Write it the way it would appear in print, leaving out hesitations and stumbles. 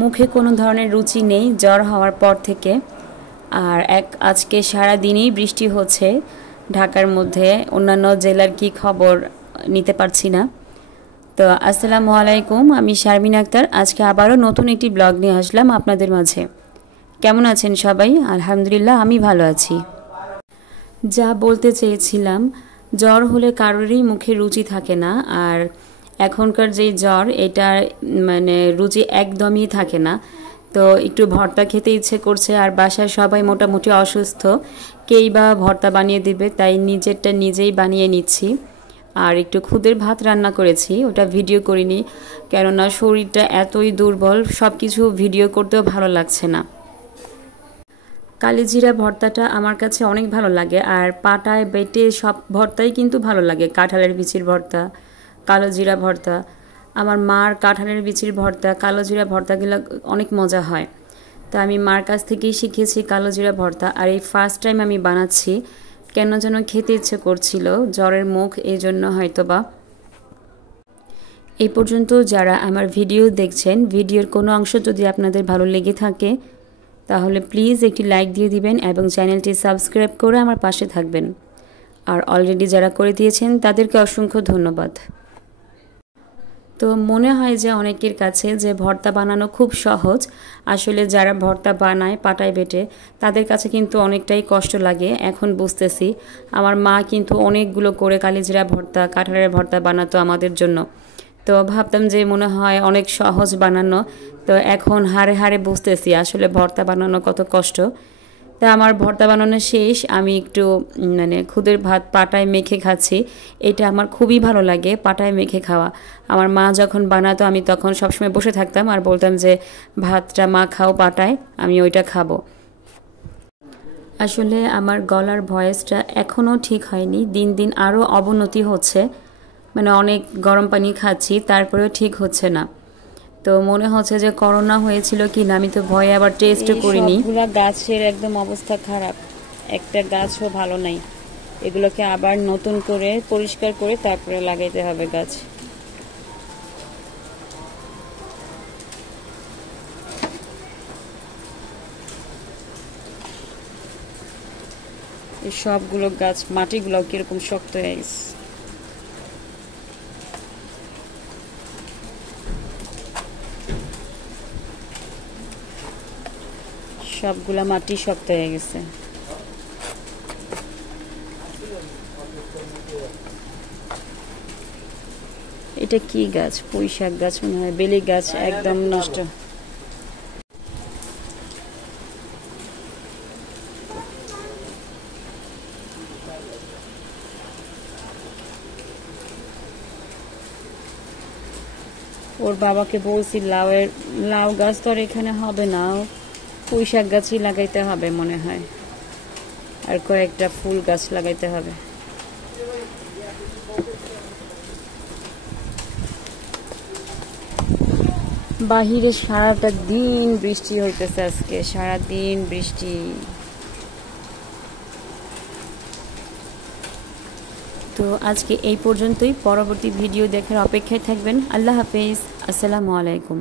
মুখে কোনো ধরনের রুচি নেই জ্বর হওয়ার পর থেকে। আর আজকে সারা দিনই বৃষ্টি হচ্ছে ঢাকার মধ্যে, অন্যান্য জেলার কি খবর নিতে পারছি না। তো আসসালামু আলাইকুম, আমি শারমিন আক্তার। আজকে আবারও নতুন একটি ব্লগ নিয়ে আসলাম আপনাদের মাঝে। কেমন আছেন সবাই? আলহামদুলিল্লাহ আমি ভালো আছি। যা বলতে চেয়েছিলাম, জ্বর হলে কারোরই মুখে রুচি থাকে না। আর এখনকার যেই জ্বর, এটা মানে রুচি একদমই থাকে না। তো একটু ভর্তা খেতে ইচ্ছে করছে, আর বাসায় সবাই মোটামুটি অসুস্থ, কেই বা ভর্তা বানিয়ে দিবে, তাই নিজেরটা নিজেই বানিয়ে নিচ্ছি। আর একটু খুদের ভাত রান্না করেছি, ওটা ভিডিও করিনি, কেননা শরীরটা এতই দুর্বল, সব কিছু ভিডিও করতেও ভালো লাগছে না। কালিজিরা ভর্তাটা আমার কাছে অনেক ভালো লাগে, আর পাটায় বেটে সব ভর্তাই কিন্তু ভালো লাগে। কাঁঠালের বিচির ভর্তা, কালো জিরা ভর্তা, আমার মার কাঁঠালের বিচির ভর্তা, কালো জিরা ভর্তাগুলো অনেক মজা হয়। তো আমি মার কাছ থেকেই শিখেছি কালো জিরা ভর্তা, আর এই ফার্স্ট টাইম আমি বানাচ্ছি। কেন যেন খেতে ইচ্ছে করছিল, জ্বরের মুখ, এই জন্য হয়তোবা। এই পর্যন্ত যারা আমার ভিডিও দেখছেন, ভিডিওর কোনো অংশ যদি আপনাদের ভালো লেগে থাকে তাহলে প্লিজ একটি লাইক দিয়ে দিবেন এবং চ্যানেলটি সাবস্ক্রাইব করে আমার পাশে থাকবেন। আর অলরেডি যারা করে দিয়েছেন তাদেরকে অসংখ্য ধন্যবাদ। তো মনে হয় যে অনেকের কাছে যে ভর্তা বানানো খুব সহজ, আসলে যারা ভর্তা বানায় পাটায় বেটে তাদের কাছে কিন্তু অনেকটাই কষ্ট লাগে। এখন বুঝতেছি, আমার মা কিন্তু অনেকগুলো করে কালিজিরা ভর্তা, কাঁঠালের ভর্তা বানাতো আমাদের জন্য। তো ভাবতাম যে মনে হয় অনেক সহজ বানানো, তো এখন হাড়ে হাড়ে বুঝতেছি আসলে ভর্তা বানানো কত কষ্ট। তা আমার ভর্তা বানানো শেষ, আমি একটু খুদের ভাত পাটায় মেখে খাচ্ছি। এটা আমার খুবই ভালো লাগে, পাটায় মেখে খাওয়া। আমার মা যখন বানাতো আমি তখন সবসময় বসে থাকতাম আর বলতাম যে ভাতটা মা খাও পাটায়, আমি ওইটা খাবো। আসলে আমার গলার ভয়েসটা এখনও ঠিক হয়নি, দিন দিন আরও অবনতি হচ্ছে। অনেক গরম পানি খাচ্ছি, তারপরেও ঠিক হচ্ছে না। তো মনে হচ্ছে যে করোনা হয়েছিল কি না, আমি তো ভয়ে আবার টেস্টও করিনি। সবগুলা গাছের একদম অবস্থা খারাপ, একটা গাছও ভালো নাই। এগুলোকে আবার নতুন করে পরিষ্কার করে তারপরে লাগাইতে হবে গাছ। এই সবগুলো গাছ, মাটিগুলো কিরকম শক্ত হয়ে গেছে। সবগুলা মাটি শক্ত হয়ে গেছে। এটা কি গাছ? পুঁই শাক গাছ মনে হয়, বেলি গাছ, একদম নষ্ট। ওর বাবাকে বলছি লাউ গাছ তো আর এখানে হবে না, পুঁই শাক গাছই লাগাইতে হবে মনে হয়, আর কয়েকটা ফুল গাছ লাগাইতে হবে। বাহিরে সারাটা দিন বৃষ্টি হইতেছে, আজকে সারা দিন বৃষ্টি। তো আজকে এই পর্যন্তই, পরবর্তী ভিডিও দেখার অপেক্ষায় থাকবেন। আল্লাহ হাফেজ, আসসালামু আলাইকুম।